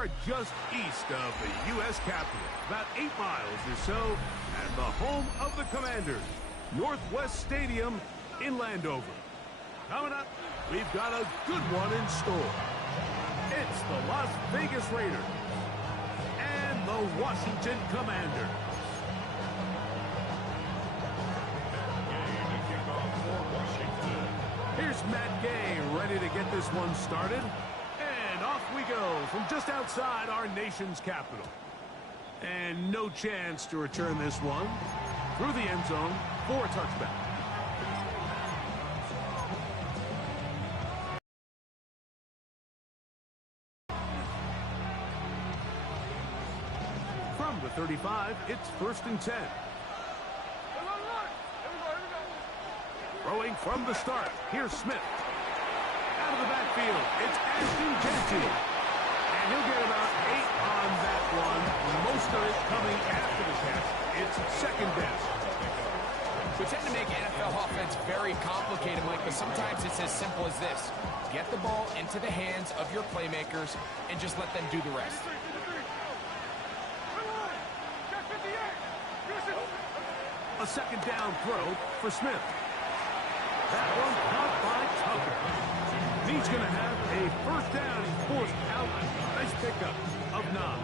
are just east of the U.S. Capitol, about 8 miles or so, and the home of the Commanders, Northwest Stadium in Landover. Coming up, we've got a good one in store. It's the Las Vegas Raiders and the Washington Commanders. Here's Matt Gay ready to get this one started. And off we go from just outside our nation's capital. And no chance to return this one through the end zone for a touchback. From the 35, it's 1st and 10. Throwing from the start, here's Smith. Out of the backfield, it's Ashton Genty. And he'll get about 8 on that one. Most of it coming after the catch. It's second best. We tend to make NFL offense very complicated, Mike, but sometimes it's as simple as this. Get the ball into the hands of your playmakers and just let them do the rest. A second down throw for Smith. That one caught by Tucker. He's going to have a first down. He's forced out. Nice pickup of 9.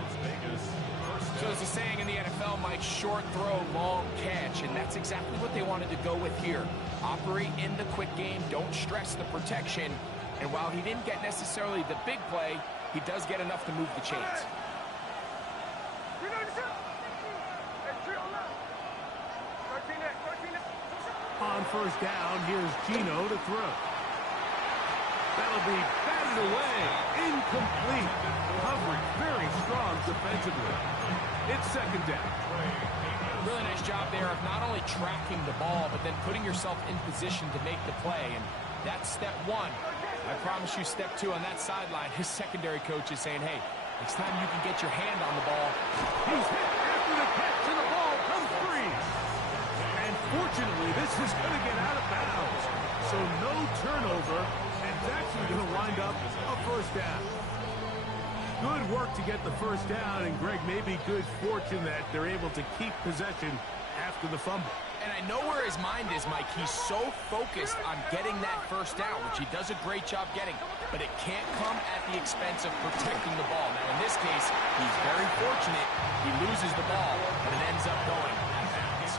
So there's a saying in the NFL, Mike, short throw, long catch, and that's exactly what they wanted to go with here. Operate in the quick game, don't stress the protection, and while he didn't get necessarily the big play, he does get enough to move the chains. On first down, here's Gino to throw. That'll be batted away. Incomplete. Coverage very strong defensively. It's second down. Really nice job there of not only tracking the ball, but then putting yourself in position to make the play. And that's step 1. I promise you step 2 on that sideline. His secondary coach is saying, hey, next time you can get your hand on the ball. He's hit after the catch, and the ball comes free. And fortunately, this is going to get out of bounds. So no turnover, and it's actually going to wind up a first down. Good work to get the first down, and Greg, maybe good fortune that they're able to keep possession after the fumble. And I know where his mind is, Mike. He's so focused on getting that first down, which he does a great job getting, but it can't come at the expense of protecting the ball. Now, in this case, he's very fortunate. He loses the ball, but it ends up going out of bounds.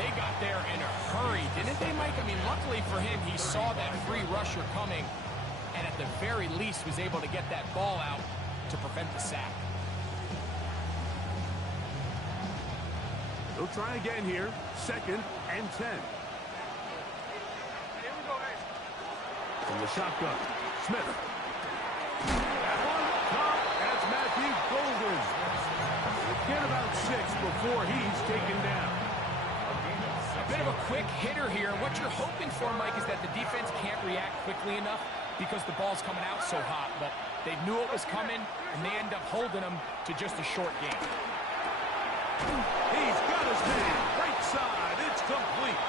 They got there in a hurry, didn't they, Mike? I mean, luckily for him, he saw that free rusher coming, and at the very least was able to get that ball out to prevent the sack. They'll try again here. 2nd and 10. From the shotgun, Smith. That one caught. That's Matthew Golden. Get about 6 before he's taken down. A bit of a quick hitter here. What you're hoping for, Mike, is that the defense can't react quickly enough because the ball's coming out so hot. But they knew it was coming, and they end up holding them to just a short game. He's got his man. Right side. It's complete.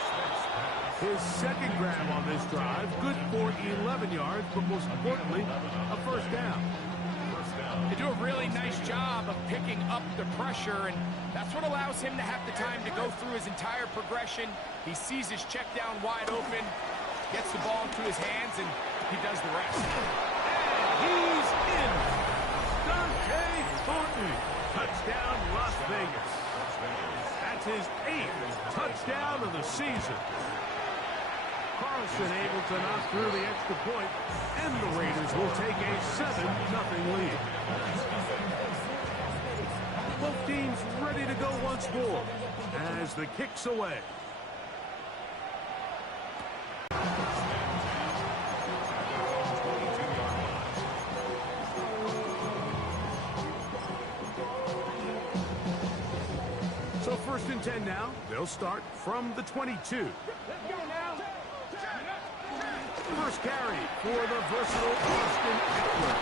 His second grab on this drive. Good for 11 yards, but most importantly, a first down. They do a really nice job of picking up the pressure, and that's what allows him to have the time to go through his entire progression. He sees his check down wide open, gets the ball into his hands, and he does the rest. And he's in. Dante Thornton. Touchdown, Las Vegas. That's his 8th touchdown of the season. Carlson able to knock through the extra point, and the Raiders will take a 7-0 lead. Both teams ready to go once more as the kick's away. So 1st and 10 now. They'll start from the 22. First carry for the versatile Austin Eckler.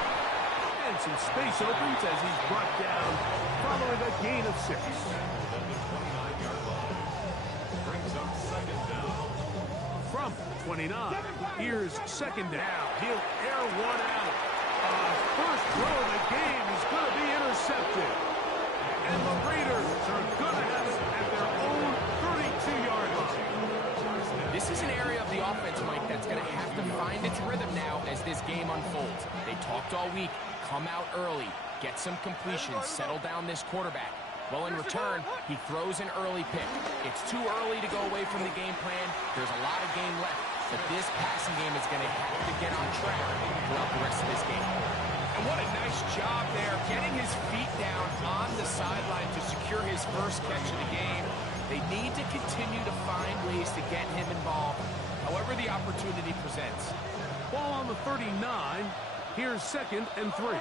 And some space opens as he's brought down following a gain of 6. From 29, here's 2nd down. He'll air one out. First throw of the game is going to be intercepted. And the Raiders are going to have it at their own 32-yard line. This is an area of the offense, Mike, that's going to have to find its rhythm now as this game unfolds. They talked all week, come out early, get some completions, settle down this quarterback. Well, in return, he throws an early pick. It's too early to go away from the game plan. There's a lot of game left, but this passing game is going to have to get on track throughout the rest of this game. And what a nice job there, getting his feet down on the sideline to secure his first catch of the game. They need to continue to find ways to get him involved, however the opportunity presents. Ball on the 39. Here's 2nd and 3.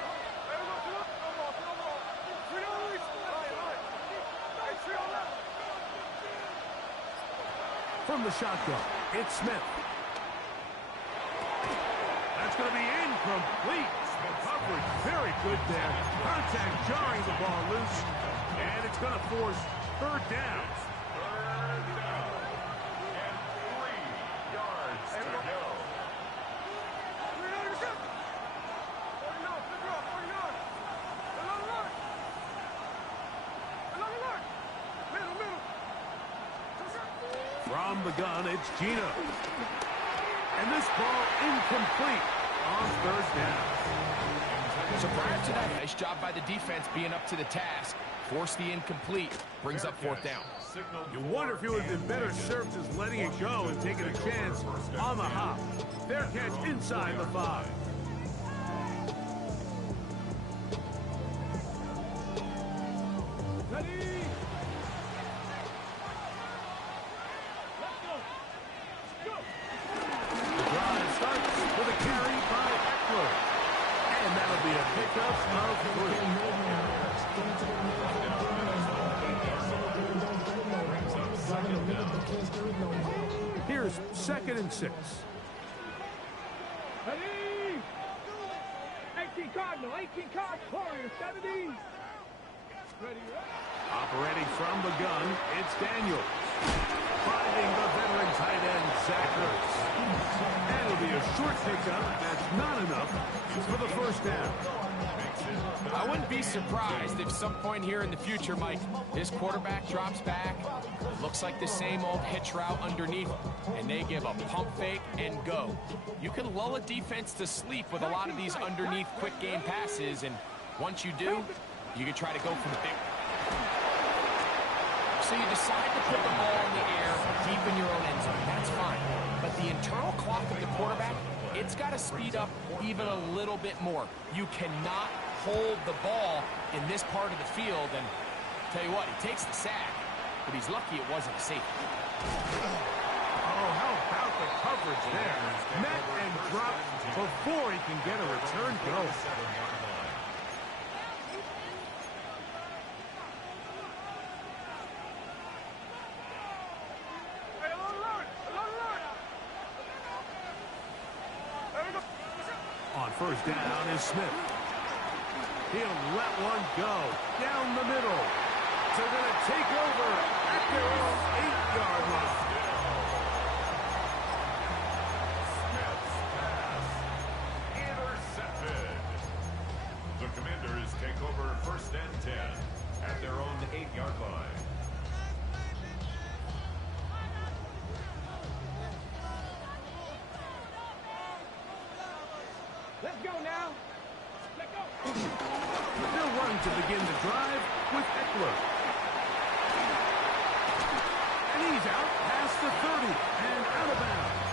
From the shotgun, it's Smith. That's going to be incomplete. Coverage very good there. Contact jarring the ball loose. And it's going to force 3rd down. Third down. And 3 yards to go. From the gun, it's Gino. And this ball incomplete on 3rd down. So prior to that, nice job by the defense being up to the task. Force the incomplete, brings up 4th down. You wonder if he would have been better served just letting it go and taking a chance on the hop. Fair catch inside the 5. Here's 2nd and 6. Ready? 18 Cardinal, Warriors, 70. Ready, Operating from the gun, it's Daniels. Finding the veteran tight end, Zach Ertz. And it'll be a short pickup. That's not enough for the 1st down. I wouldn't be surprised if some point here in the future, Mike, this quarterback drops back. It looks like the same old hitch route underneath, and they give a pump fake and go. You can lull a defense to sleep with a lot of these underneath quick game passes, and once you do, you can try to go for the big. So you decide to put the ball in the air deep in your own end zone. That's fine. But the internal clock of the quarterback, it's got to speed up even a little bit more. You cannot hold the ball in this part of the field, and tell you what, he takes the sack, but he's lucky it wasn't a safety. Oh, how about the coverage there? Met and dropped before he can get a return go. On 1st down is Smith. He'll let one go down the middle. So they're going to take over at their own 8-yard line. Smith's pass intercepted. The Commanders take over 1st and 10 at their own 8-yard line. Let's go now. Let's go. They'll run to begin the drive with Eckler. And he's out past the 30 and out of bounds.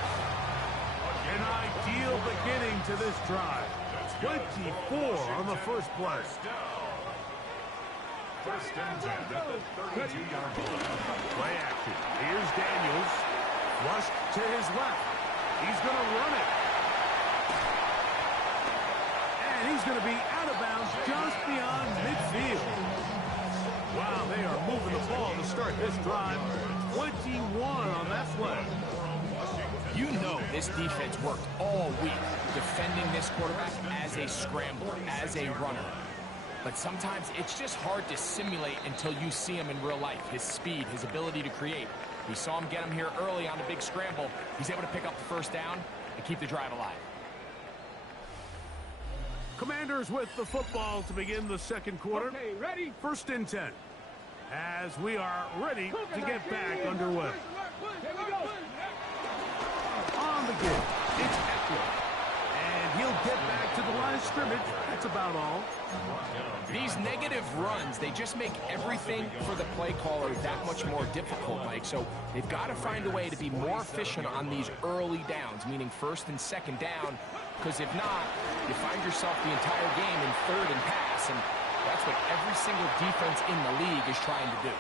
An ideal beginning to this drive. 24 on the first play. 1st and 10 at the 32-yard line. Play action. Here's Daniels. Flush to his left. He's going to run it. And he's going to be out of bounds just beyond midfield. Wow, they are moving the ball to start this drive. 21 on that play. You know this defense worked all week defending this quarterback as a scrambler, as a runner. But sometimes it's just hard to simulate until you see him in real life. His speed, his ability to create. We saw him get him here early on a big scramble. He's able to pick up the 1st down and keep the drive alive. Commanders with the football to begin the second quarter. Okay, ready? 1st and 10. As we are ready to get back underway. Here we go. On the give, it's Eckler. And he'll get back to the line of scrimmage. That's about all. These negative runs, they just make everything for the play caller that much more difficult, Mike. So they've got to find a way to be more efficient on these early downs, meaning 1st and 2nd down, because if not, you find yourself the entire game in 3rd and pass, and that's what every single defense in the league is trying to do.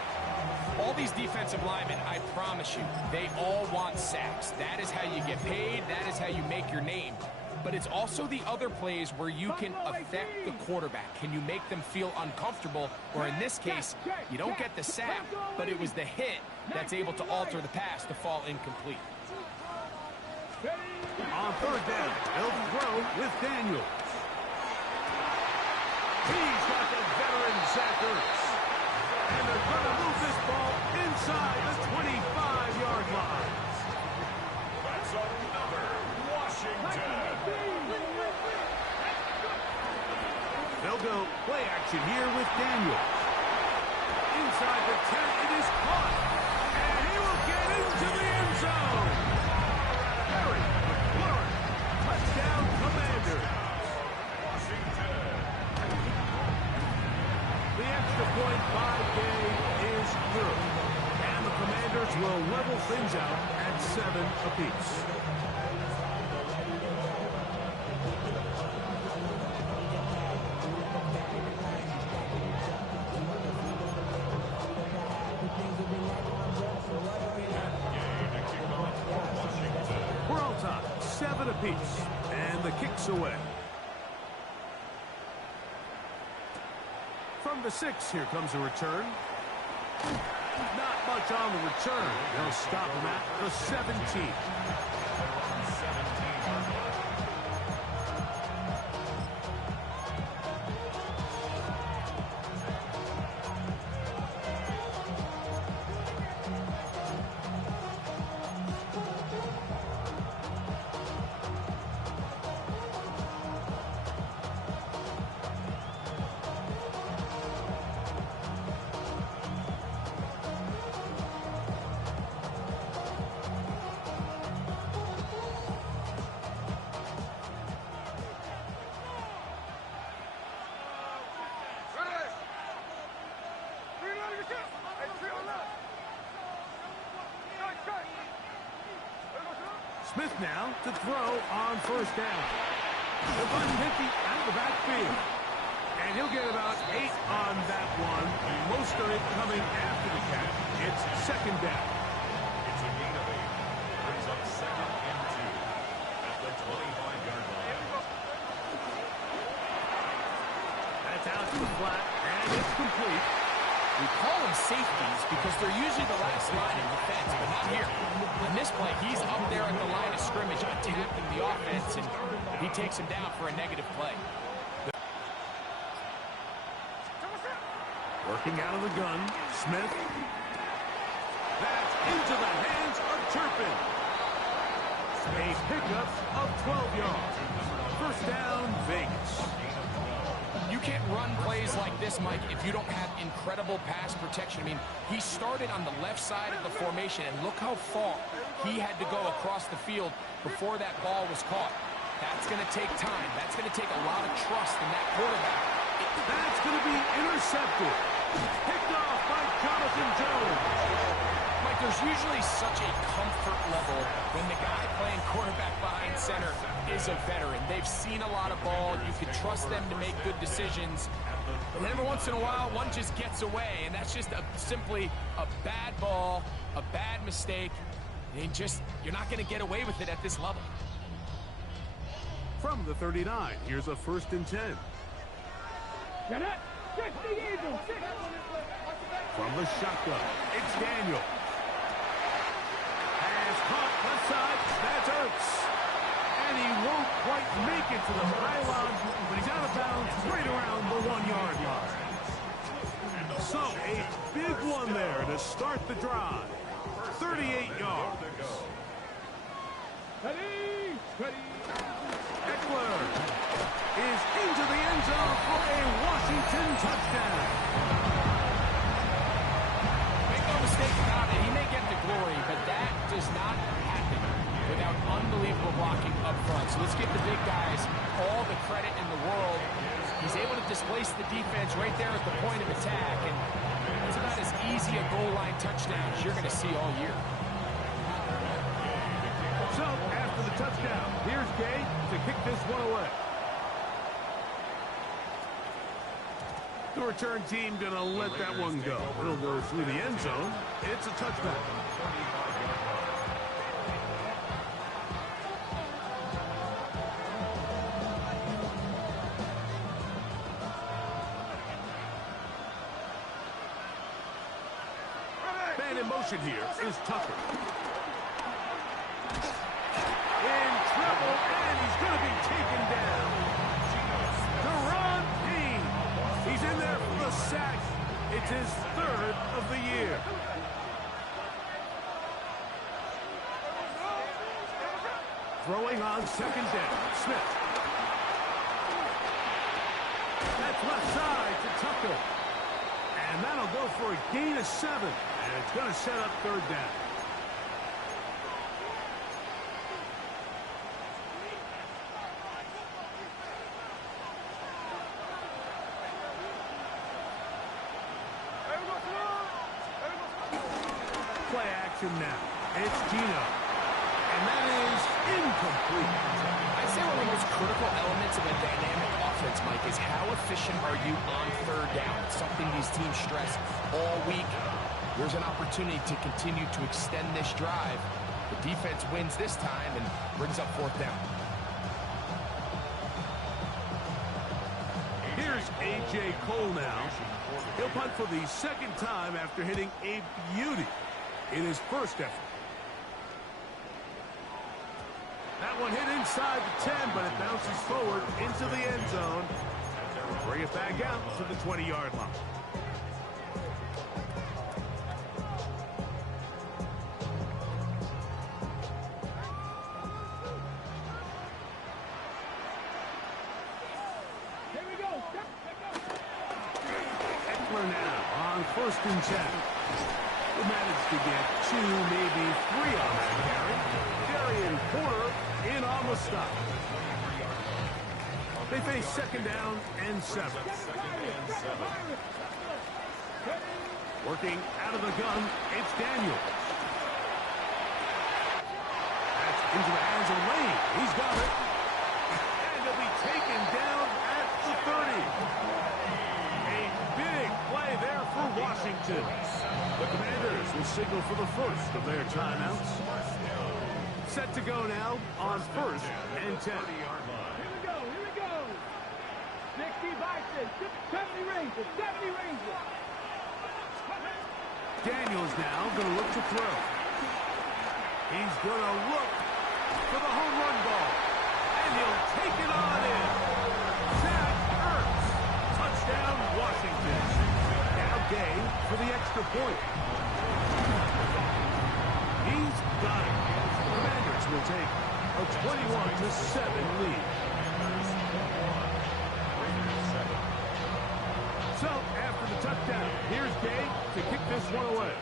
All these defensive linemen, I promise you, they all want sacks. That is how you get paid. That is how you make your name. But it's also the other plays where you can affect the quarterback. Can you make them feel uncomfortable? Or in this case, you don't get the sack, but it was the hit that's able to alter the pass to fall incomplete. On 3rd down, they'll throw with Daniel. He's got the veteran Zach Ertz. And they're going to move this ball inside the 25-yard line. That's another Washington. They'll go play action here with Daniel. Inside the 10, it is caught. And he will get into the end zone. Harry McLaurin, touchdown Commanders. Washington. The extra point by Gay is good. And the Commanders will level things out at 7 apiece. We're all tied, 7 apiece, and the kick's away. From the 6, here comes a return. Not much on the return. They'll stop him at the 17. Smith now to throw on 1st down. The ball picky out of the backfield. And he'll get about 8 on that one. Most of it coming after the catch. It's 2nd down. It's a gain of 8. Brings up 2nd and 2 at the 25-yard line. That's out to the flat, and it's complete. We call them safeties because they're usually the last line in defense, but not here. On this play, he's up there at the line of scrimmage attacking the offense, and he takes him down for a negative play. Working out of the gun, Smith. That's into the hands of Turpin. A pickup of 12 yards. 1st down, Vegas. You can't run plays like this, Mike, if you don't have incredible pass protection. I mean, he started on the left side of the formation, and look how far he had to go across the field before that ball was caught. That's going to take time. That's going to take a lot of trust in that quarterback. That's going to be intercepted. Picked off by Jonathan Jones. Mike, there's usually such a comfort level when the guy playing quarterback behind center is a veteran. They've seen a lot of ball. You can trust them to make good decisions. And every once in a while, one just gets away, and that's just simply a bad ball, a bad mistake. And you're not going to get away with it at this level. From the 39, here's a 1st and 10. Get it. Six, the Eagles. 6. From the shotgun, it's Daniel. Has caught left side, that's Ertz. And he won't quite make it to the pylon, but he's out of bounds right around the 1-yard line. So, a big one there to start the drive. 38 yards. Ready. Eckler is into the end zone for a Washington touchdown. Make no mistake about it, he may get the glory, but that does not happen without unbelievable blocking up front. So let's give the big guys all the credit in the world. He's able to displace the defense right there at the point of attack, and it's about as easy a goal line touchdown as you're going to see all year. So, after the touchdown, here's Gay to kick this one away. The return team going to let that one go. It'll go through the end zone. It's a touchback. Man in motion here is Tucker. In trouble, and he's going to be taken down. Deron Payne. He's in there for the sack. It's his third of the year. Throwing on second down. Smith. That's left side to Tucker. And that'll go for a gain of 7. And it's going to set up third down. Play action now. It's Gino. And that is incomplete. I'd say one of the most critical elements of a dynamic offense, Mike, is how efficient are you on third down? It's something these teams stress all week. There's an opportunity to continue to extend this drive. The defense wins this time and brings up fourth down. Here's A.J. Cole now. He'll punt for the second time after hitting a beauty in his first effort. That one hit inside the 10, but it bounces forward into the end zone. Bring it back out to the 20-yard line. Now on 1st and 10. We'll manage to get 2, maybe 3 on that carry. Darian Porter in on the stop. They face second down and 7. Working out of the gun, it's Daniels. That's into the hands of Lane. He's got it. And he'll be taken down at the 30. Play there for Washington. The Commanders will signal for the first of their timeouts. Set to go now on 1st and 10. Here we go. 60 Bison, 70 Rangers, 70 Rangers. Daniels now going to look to throw. He's going to look for the home run ball. And he'll take it on in. Zach Ertz. Touchdown, Washington. Gay for the extra point. He's got it. The Commanders will take a 21-7 lead. So, after the touchdown, here's Gay to kick this one away.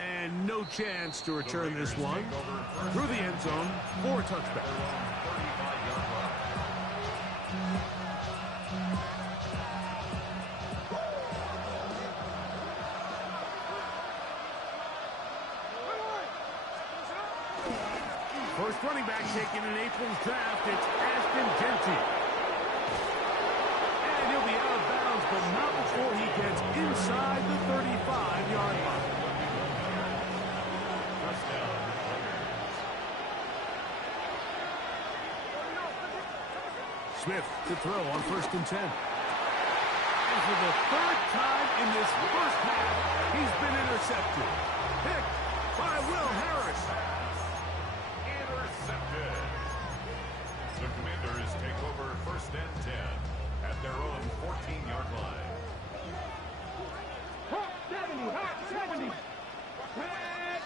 And no chance to return this one through the end zone for a touchback. First running back taken in April's draft, it's Ashton Genty. And he'll be out of bounds, but not before he gets inside the 35-yard line. Smith to throw on 1st and 10. And for the 3rd time in this first half, he's been intercepted. Picked by Will Harris. Intercepted. The Commanders take over 1st and 10 at their own 14-yard line. Hot 70, hot 70. Red.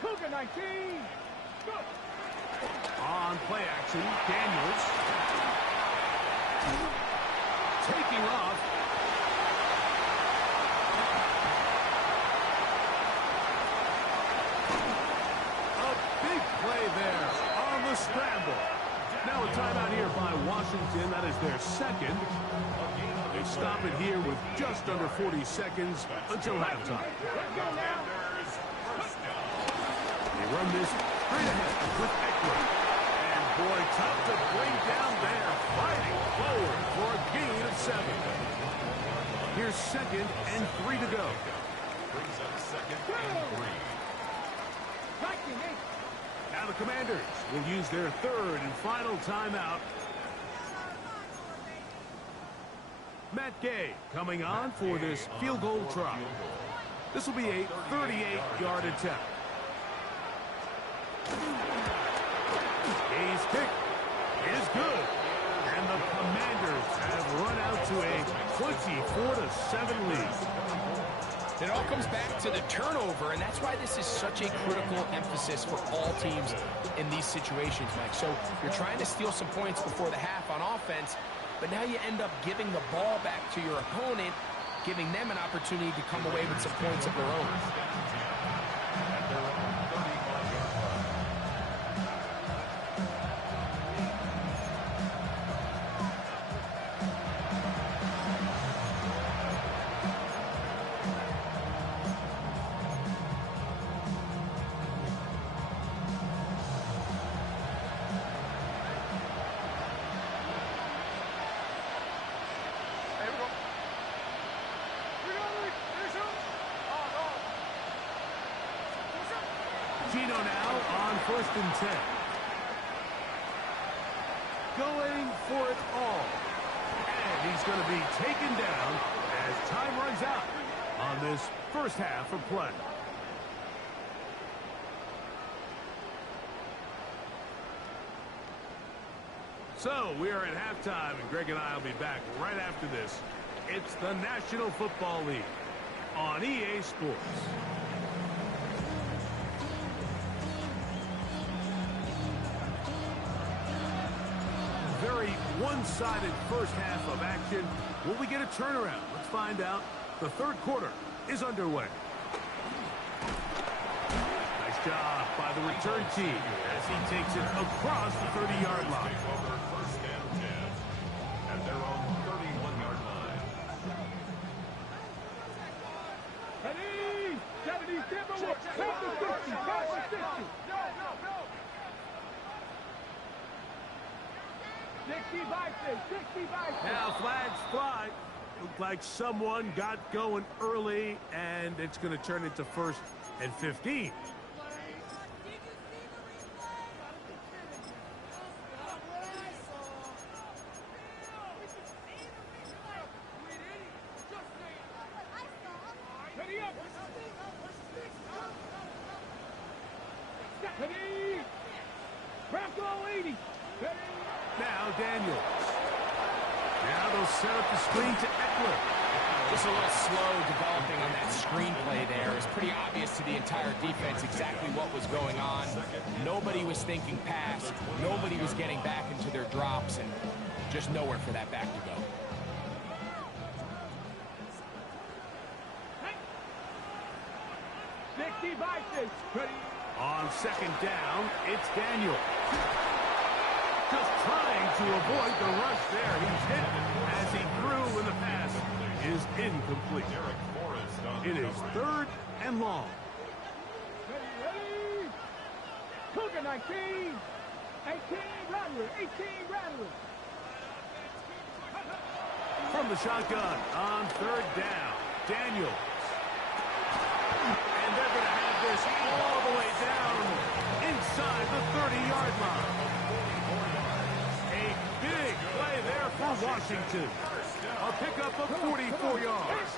Cougar 19. On play action, Daniels. Taking off. A big play there on the scramble. Now a timeout here by Washington. That is their second. They stop it here with just under 40 seconds until halftime. They run this straight ahead with Eckler. And boy, tough to bring down there. Fighting forward for a gain of 7. Here's 2nd and 3 to go. Brings up 2nd and 3. Now the Commanders will use their 3rd and final timeout. Matt Gay coming on for this field goal try. This will be a 38-yard attempt. Gay's kick is good. And the Commanders have run out to a 24-7 lead. It all comes back to the turnover, and that's why this is such a critical emphasis for all teams in these situations, Mike. So you're trying to steal some points before the half on offense, but now you end up giving the ball back to your opponent, giving them an opportunity to come away with some points of their own. Gino now on 1st and 10. Going for it all. And he's going to be taken down as time runs out on this first half of play. So we are at halftime, and Greg and I will be back right after this. It's the National Football League on EA Sports. Very one-sided first half of action. Will we get a turnaround? Let's find out. The 3rd quarter is underway. Nice job by the return team as he takes it across the 30-yard line. Over 1st and 10 at their own 31-yard line. Ready, 70, Timberwolves, take the 50, pass the 50. 65. Now flags fly. Looked like someone got going early, and it's going to turn into 1st and 15. Ready, Bronco 80. Now Daniels. Now they'll set up the screen to Eckler. Just a little slow developing on that screenplay there. It's pretty obvious to the entire defense exactly what was going on. Nobody was thinking pass. Nobody was getting back into their drops, and just nowhere for that back to go. On 2nd down, it's Daniel. Just trying to avoid the rush there. He's hit as he threw, and the pass is incomplete. It is 3rd and long. Ready, Cougar 19, 18 Rattler. From the shotgun on 3rd down, Daniels. And they're going to have this all the way down inside the 30-yard line. A big play there for Washington. A pickup of 44 yards.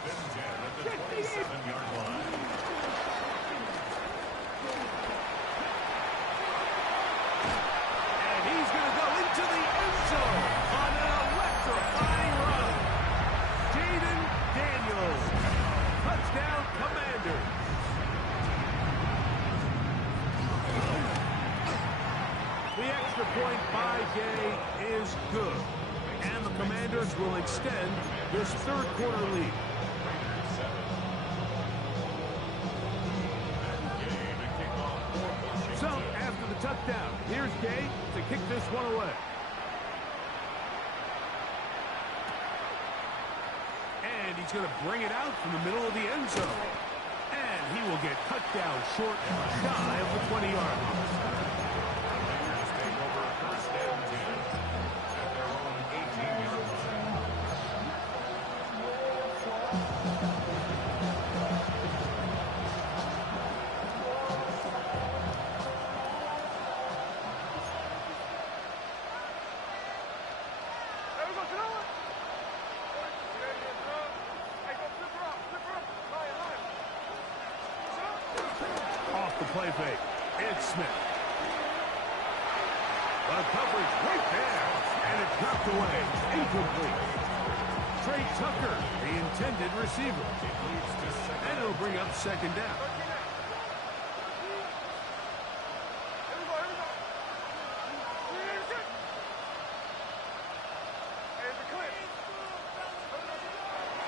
And he's going to go into the end zone on an electrifying run. Jaden Daniels. Touchdown, Commanders. The extra point by Gay is good. And the Commanders will extend this third quarter lead. So, after the touchdown, here's Gay to kick this one away. And he's going to bring it out from the middle of the end zone. And he will get cut down short, shy of the 20-yard line. Play fake. It's Smith. The coverage right there. And it's knocked away. Incomplete. Trey Tucker, the intended receiver. And it'll bring up second down.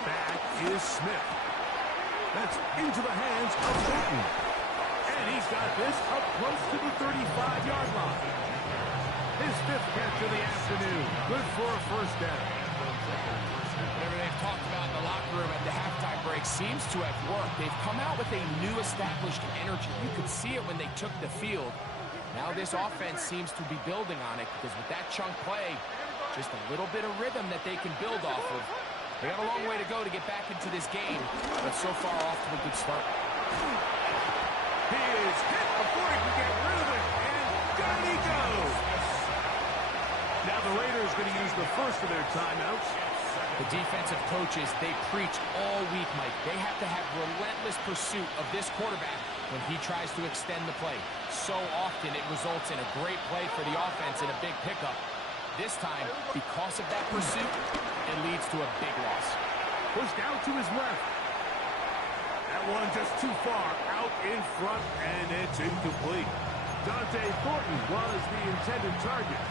Back is Smith. That's into the hands of Thornton. And he's got this up close to the 35-yard line. His fifth catch of the afternoon. Good for a first down. Whatever they've talked about in the locker room at the halftime break seems to have worked. They've come out with a new established energy. You could see it when they took the field. Now this offense seems to be building on it because with that chunk play, just a little bit of rhythm that they can build off of. They got a long way to go to get back into this game, but so far off to a good start. He is hit before he can get rid of it, and down he goes. Now the Raiders going to use the first of their timeouts. The defensive coaches, they preach all week, Mike. They have to have relentless pursuit of this quarterback when he tries to extend the play. So often it results in a great play for the offense and a big pickup. This time, because of that pursuit, it leads to a big loss. Pushed out to his left. That one just too far out in front, and it's incomplete. Dante Thornton was the intended target,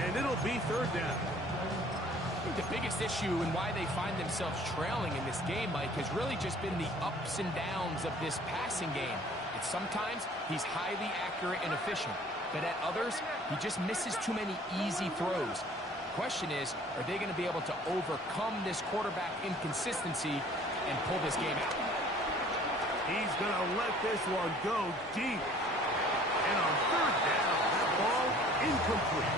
and it'll be third down. I think the biggest issue and why they find themselves trailing in this game, Mike, has really just been the ups and downs of this passing game. And sometimes he's highly accurate and efficient, but at others, he just misses too many easy throws. The question is, are they going to be able to overcome this quarterback inconsistency and pull this game out? He's going to let this one go deep. And on third down, that ball incomplete.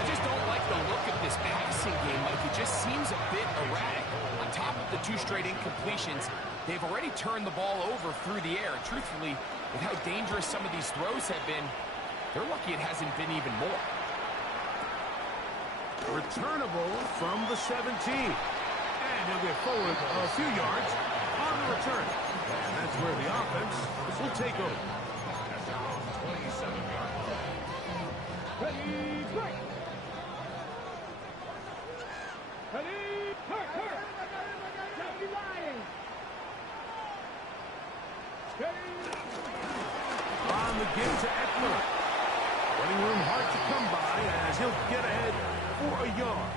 I just don't like the look of this passing game. Like, it just seems a bit erratic. On top of the two straight incompletions, they've already turned the ball over through the air. And truthfully, with how dangerous some of these throws have been, they're lucky it hasn't been even more. Returnable from the 17. And he'll get forward a few yards on the return. And that's where the offense will take over. At their own 27-yard line. Ready, break. Ready, hurt. Jackie Lyons. Ready. On the give to Eckler. Running room hard to come by as he'll get ahead for a yard.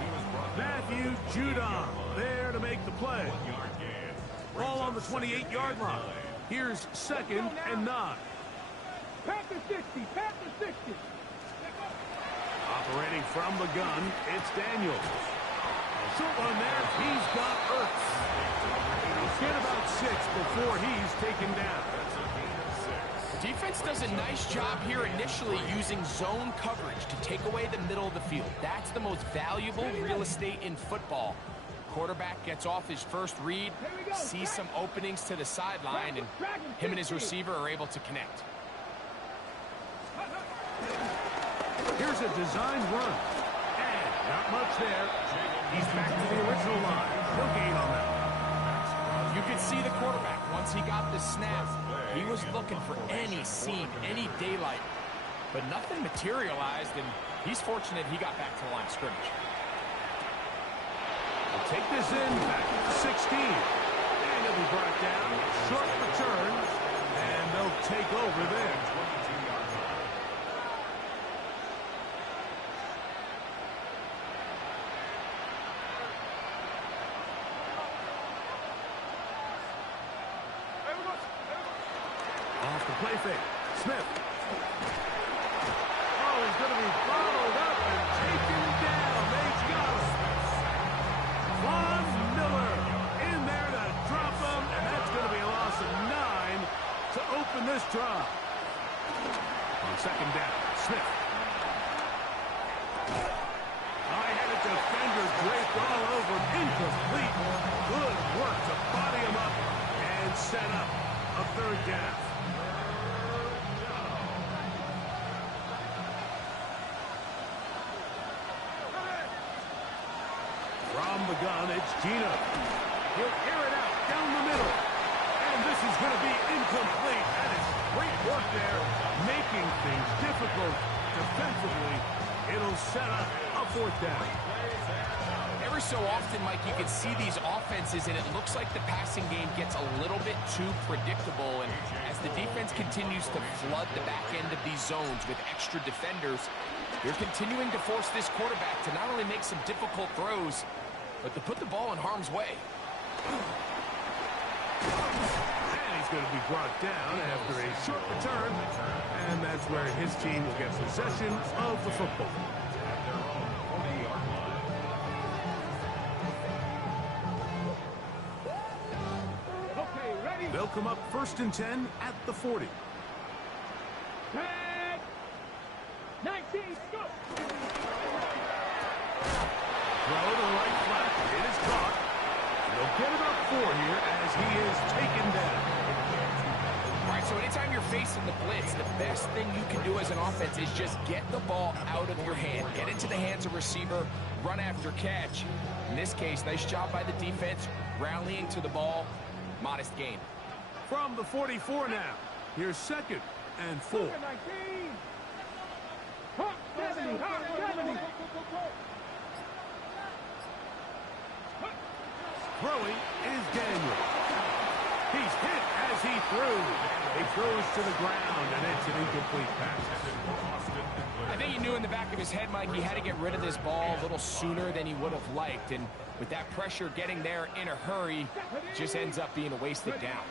Matthew Judon there to make the play. 1-yard gain. Ball on the 28-yard line. Here's second and 9. Panther 60. Operating from the gun, it's Daniels. Short one there, he's got Ertz. He'll get about 6 before he's taken down. The defense does a nice job here initially using zone coverage to take away the middle of the field. That's the most valuable real estate in football. Quarterback gets off his first read, sees some openings to the sideline, and him and his receiver are able to connect. Here's a designed run. And not much there. He's back to the original line. No gain on that. You could see the quarterback, once he got the snap, he was looking for any seam, any daylight. But nothing materialized, and he's fortunate he got back to the line of scrimmage. They'll take this in back to the 16. And it'll be brought down. Short return. And they'll take over there. Off the play fake. Smith. Oh, he's going to be followed up and taken down. They got him. Von Miller in there to drop him, and that's going to be a loss of 9 to open this drive. On second down, Smith. High-headed defender draped all over him. Incomplete. Good work to body him up and set up a third down. From the gun, it's Gino. He'll air it out down the middle. And this is going to be incomplete. That is great work there, making things difficult defensively. It'll set up a fourth down. Every so often, Mike, you can see these offenses, and it looks like the passing game gets a little bit too predictable. And as the defense continues to flood the back end of these zones with extra defenders, they're continuing to force this quarterback to not only make some difficult throws, but to put the ball in harm's way. And he's going to be brought down after a short return. And that's where his team will get possession of the football. At their own 40-yard line. Okay, ready? They'll come up 1st and 10 at the 40. 10, 19, go! Throw to the right flat. It is caught. They'll get about 4 here as he is taken down. All right, so anytime you're facing the blitz, the best thing you can do as an offense is just get the ball out of your hand. Get it to the hands of receiver, run after catch. In this case, nice job by the defense, rallying to the ball. Modest gain. From the 44 now. Here's 2nd and 4. 19! Hot 70, hot 70! Throwing is Daniel. He's hit as he threw. He throws to the ground, and it's an incomplete pass. I think he knew in the back of his head, Mike, he had to get rid of this ball a little sooner than he would have liked. And with that pressure getting there in a hurry, it just ends up being a wasted down.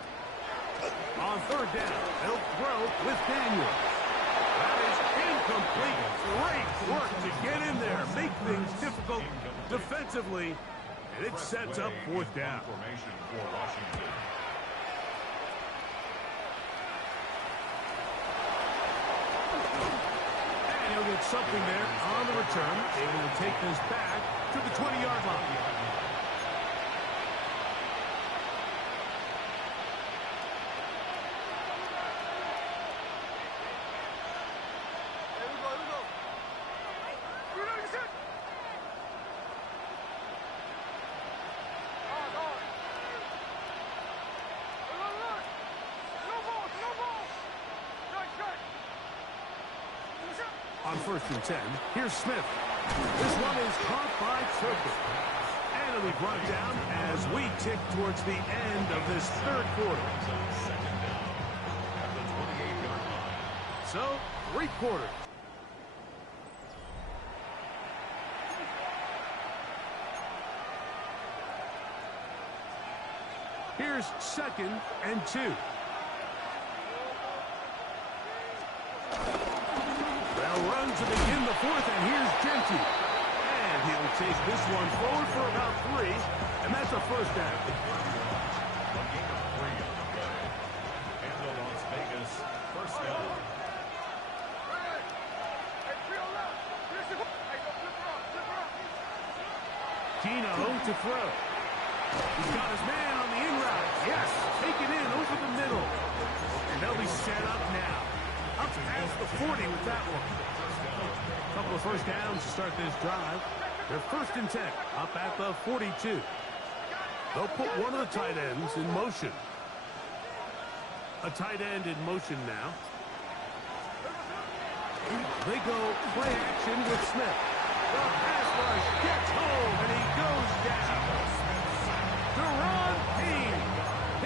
On 3rd down, they'll throw with Daniel. That is incomplete. Great work to get in there, make things difficult defensively, and it sets up 4th down. Formation for Washington. And he'll get something there on the return, able to take this back to the 20-yard line. On 1st and 10, here's Smith. This one is caught by Turpin. And it'll be brought down as we tick towards the end of this 3rd quarter. Second down at the 28-yard line. So, 3 quarters. Here's 2nd and 2. They'll run to begin the 4th, and here's Genty. And he'll take this one forward for about 3, and that's a 1st down. A gain of 3 on the play. And the Las Vegas 1st down. Gino to throw. He's got his man on the in route. Yes, taken in over the middle. And they'll be set up now. Up past the 40 with that one. Couple of 1st downs to start this drive. They're 1st and 10, up at the 42. They'll put one of the tight ends in motion. A tight end in motion now. They go play action with Smith. The pass rush gets home, and he goes down. Deron Payne.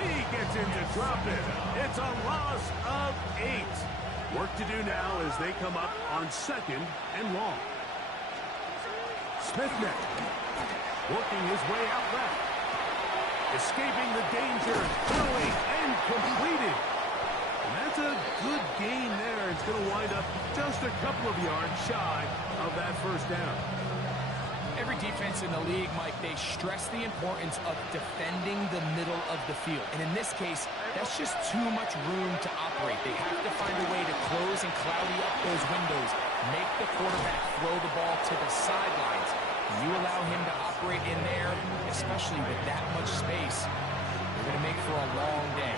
He gets in to drop it. It's a loss of 8. Work to do now as they come up on 2nd and long. Smith next. Working his way out left. Escaping the danger. Throwing and completed. And that's a good gain there. It's going to wind up just a couple of yards shy of that first down. Every defense in the league, Mike, they stress the importance of defending the middle of the field. And in this case, that's just too much room to operate. They have to find a way to close and cloudy up those windows, make the quarterback throw the ball to the sidelines. You allow him to operate in there, especially with that much space, you're going to make for a long day.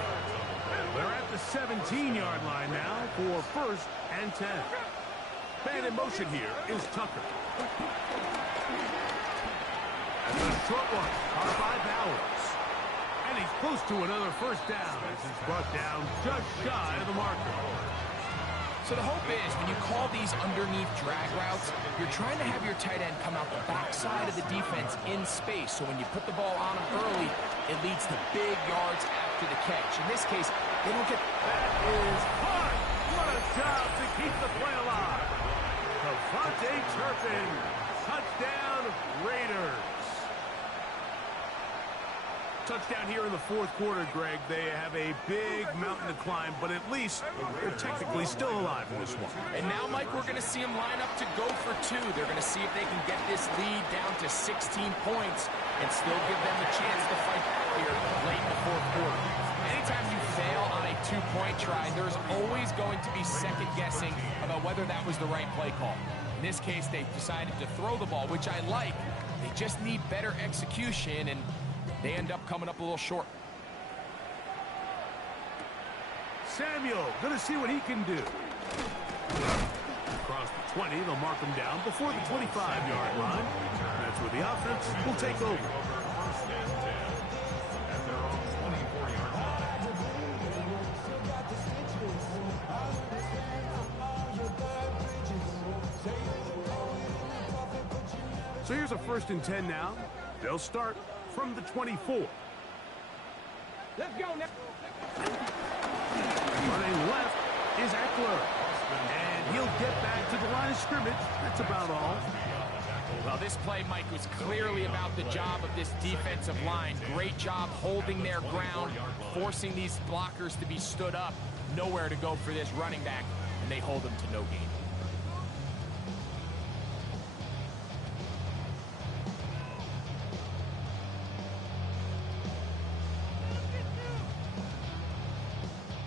They're at the 17-yard line now for 1st and 10. Man in motion here is Tucker. That's a short one, caught by Bowers. And he's close to another first down as he's brought down just shy of the marker. So the hope is when you call these underneath drag routes, you're trying to have your tight end come out the backside of the defense in space. So when you put the ball on him early, it leads to big yards after the catch. In this case, they don't get... That is fun. What a job to keep the play alive. Devontae Turpin, touchdown Raiders. Touchdown here in the fourth quarter, Greg. They have a big mountain to climb, but at least they're technically still alive in this one. And now, Mike, we're going to see them line up to go for 2. They're going to see if they can get this lead down to 16 points and still give them a chance to fight back here late in the fourth quarter. Anytime you fail on a 2-point try, there's always going to be second-guessing about whether that was the right play call. In this case, they decided to throw the ball, which I like. They just need better execution, and they end up coming up a little short. Samuel, going to see what he can do. Across the 20, they'll mark him down before the 25-yard line. That's where the offense will take over. 1st and 10 at their own 24-yard line. So here's a 1st and 10 now. They'll start from the 24. Let's go now. Running left is Eckler. And he'll get back to the line of scrimmage. That's about all. Well, this play, Mike, was clearly about the job of this defensive line. Great job holding their ground, forcing these blockers to be stood up. Nowhere to go for this running back, and they hold him to no gain.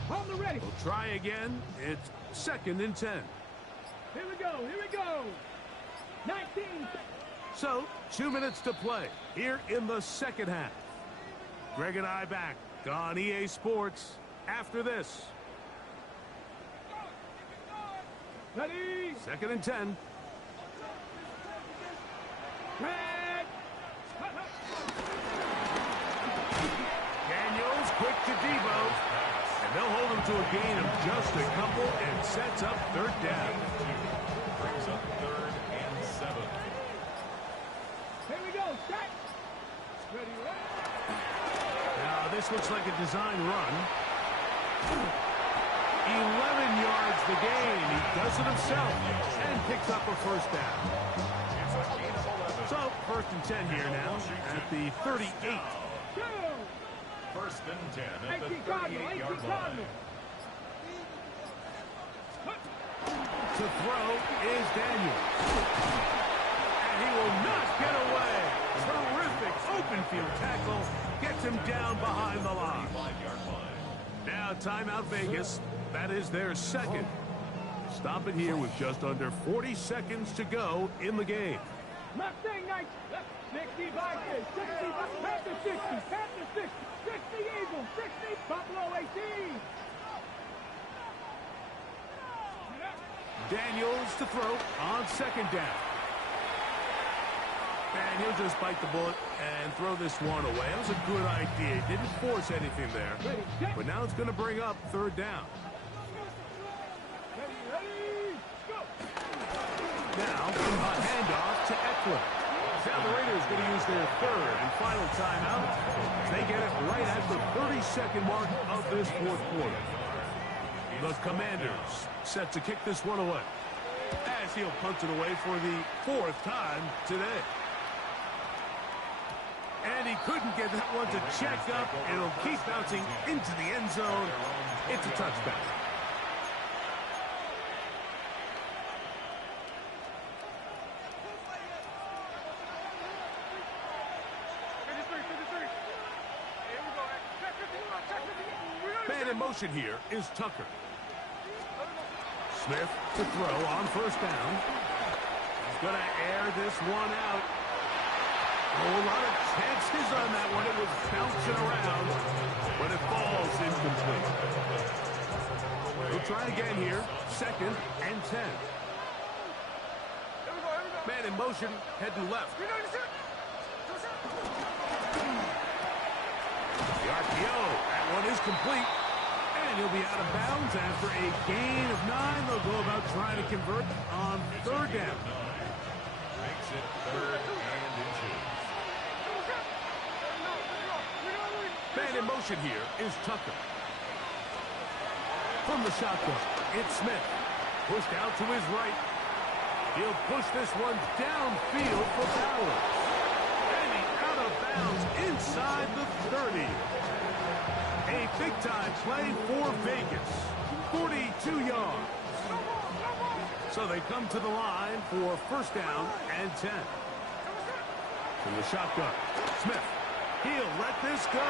On the ready. We'll try again. It's 2nd and 10. Here we go. Here we go. 19. So, 2 minutes to play here in the second half. Greg and I back on EA Sports after this. Ready. 2nd and 10. Red. Daniels quick to Debo. And they'll hold him to a gain of just a couple and sets up 3rd down. Brings up 3rd and 7. Here we go. Set. Ready. Now, this looks like a design run. 11 yards the gain. He does it himself and picks up a 1st down. So, 1st and 10 here now at the 38. 1st and 10 at the 18 Cardinal. 38-yard 18 line. Cardinal. To throw is Daniels. And he will not get away. Terrific open field tackle. Gets him down behind the line. 5-yard line. Now timeout Vegas. That is their 2nd. Stop it here with just under 40 seconds to go in the game. Mustang Knights. 60 Vikings. 60. Panther 60. Panther 60. 60 Eagles. 60 Buffalo 18. Daniels to throw on 2nd down. And he'll just bite the bullet and throw this one away. It was a good idea. Didn't force anything there. But now it's going to bring up 3rd down. Ready. Go. Now, a handoff to Eckler. Now the Raiders going to use their 3rd and final timeout. They get it right at the 32nd mark of this fourth quarter. The Commanders set to kick this one away as he'll punt it away for the 4th time today. And he couldn't get that one to check up. It'll keep bouncing into the end zone. It's a touchback. Man in motion here is Tucker. Smith to throw on first down. He's going to air this one out. Oh, a lot of chances on that one. It was bouncing around, but it falls incomplete. We'll try again here. 2nd and 10. Man in motion, heading left. The RPO, that one is complete. And he'll be out of bounds after a gain of 9. They'll go about trying to convert on 3rd down. Makes it 3rd and inches. Man in motion here is Tucker. From the shotgun, it's Smith. Pushed out to his right. He'll push this one downfield for Bauer. And he's out of bounds inside the 30. A big-time play for Vegas. 42 yards. So they come to the line for 1st down and 10. From the shotgun, Smith. He'll let this go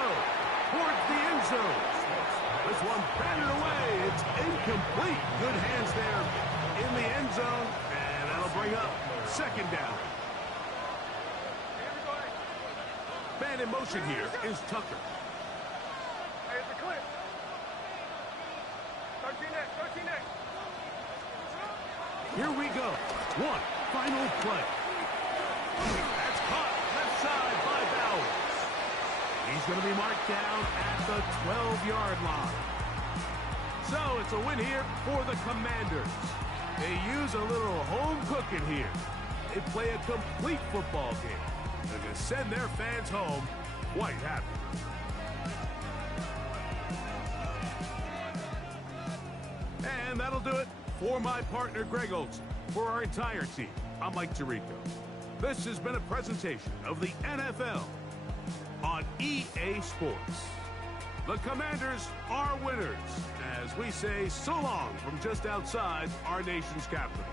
towards the end zone. This one batted away. It's incomplete. Good hands there in the end zone. And that'll bring up 2nd down. Man in motion here is Tucker. Here we go. One final play. That's caught left side by Bowers. He's going to be marked down at the 12-yard line. So it's a win here for the Commanders. They use a little home cooking here. They play a complete football game. They're going to send their fans home quite happy. And that'll do it for my partner, Greg Olson. For our entire team, I'm Mike Tirico. This has been a presentation of the NFL on EA Sports. The Commanders are winners, as we say so long from just outside our nation's capital.